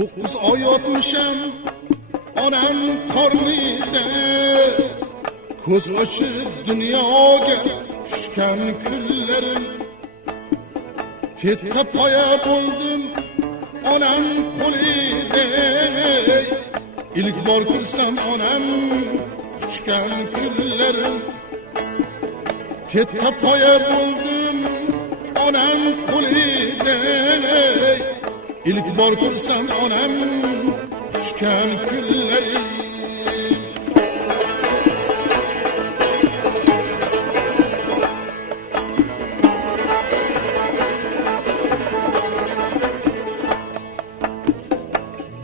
9 oy o'tmisham onam qornida, ko'z ochib dunyoga tushgan kunlarim. Tetta poya bo'ldim onam qo'lida, ilk bor ko'rsam onam quchgan kunlarim. Tetta poya bo'ldim onam qo'lida, ilk bor ko'rsam onam quchgan kunlarim.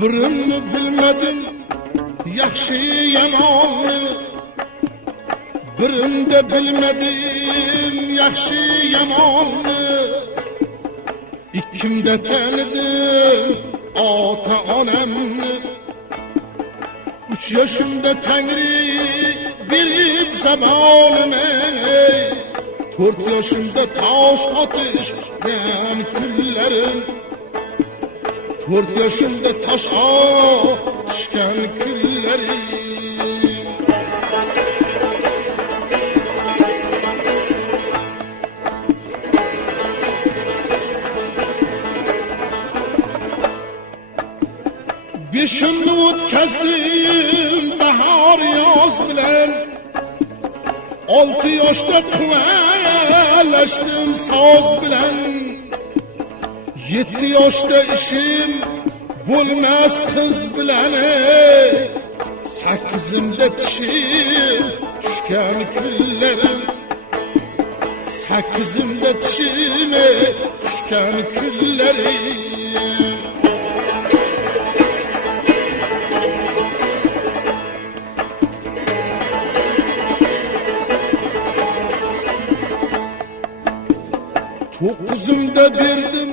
Birimni bilmadim yaxshi yomonni, birimda bilmadim yaxshi yomonni. Ikkimda tanidim ota onamni, 3 yoshimda Tangri berib zamonini, 4 yoshimda tosh otishgan kunlarim. 4 yoshimda tosh otishgan kunlarim. Beshimni o'tkazdim bahor yoz bilan, 6 yoshda quvvalashdim soz bilan. 7 yoshda ishim bo'lmas qiz bilan, 8imda tishim tushgan kunlarim. 8imda tishim tushgan kunlarim. To'qqizimda berdim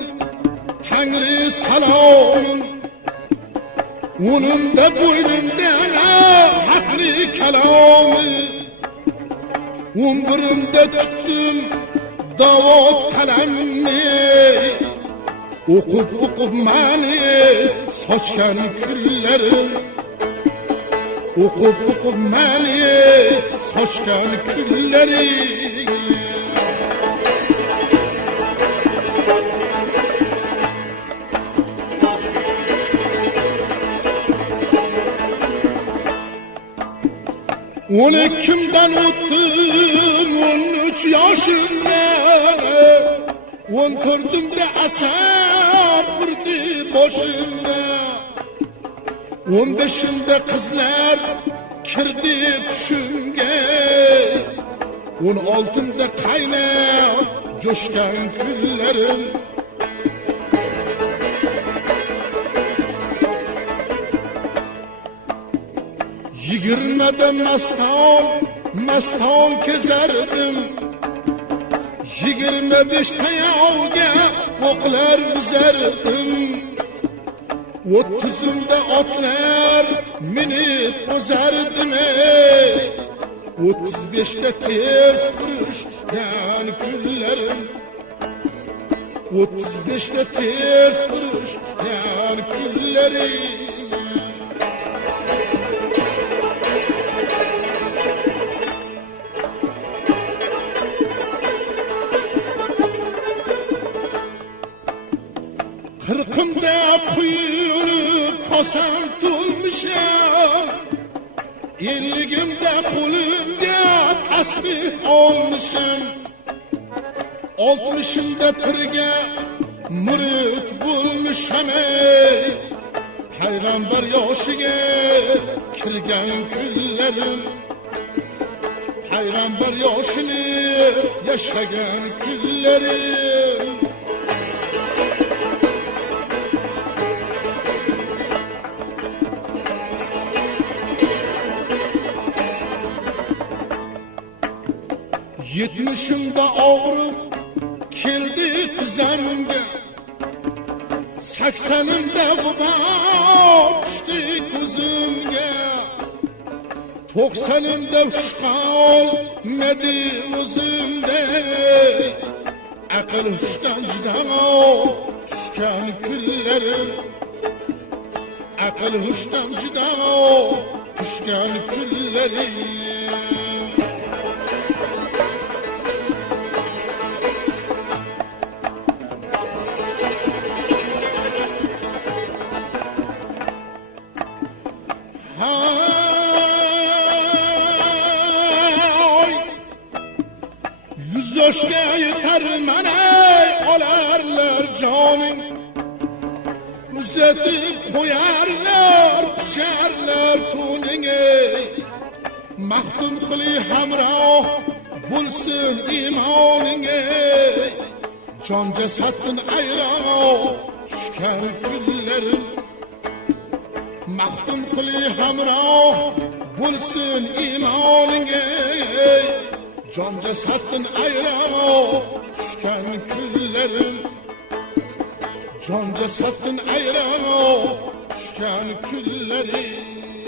Tangri salomim, 10imda bo'ynimda haqli kalomim. 11imda tutdim Davod qalamni, o'qib mani sochgan kunlarim. O'qib mani sochgan kunlarim. Onu kimden o'tdim 13 yoshimda, 14imda asab burdi boshimda. 15imda qizlar kirdi tushimga, 16imda qaynab jo'shgan kunlarim. 20da maston kezardim, 25 tayog'ga o'qlar buzardim. 30imda otlar minib o'zardim, 35da ters qurishgan kunlarim. 35da ters qurishgan kunlarim. Qirqimda quyulib qosam to'lmisham, 50imda qo'limga tasbih olmisham. 60imda pirga murid bo'lmisham, payg'ambar yoshiga kirgan kunlarim. Payg'ambar yoshini yashagan kunlarim. Yetmişimda og'riq keldi tizamga, 80imda g'ubor tushdi ko'zimga. 90imda ushqol medi o'zimda, aql hushdan judo tushgan kunlarim. aql hushdan judo tushgan kunlarim. Yüz yoshga yetar mana olarlar joning, uzatib qo'yarlar picharlar to'ningga. Maxdum qili hamroh bo'lsin iymoningga, jon jasaddan ayron tushgan kunlarim. Maxdum qili hamroh bo'lsin iymoningga, jon jasaddan ayron tushgan kunlarim. Jon jasaddan ayron tushgan kunlarim.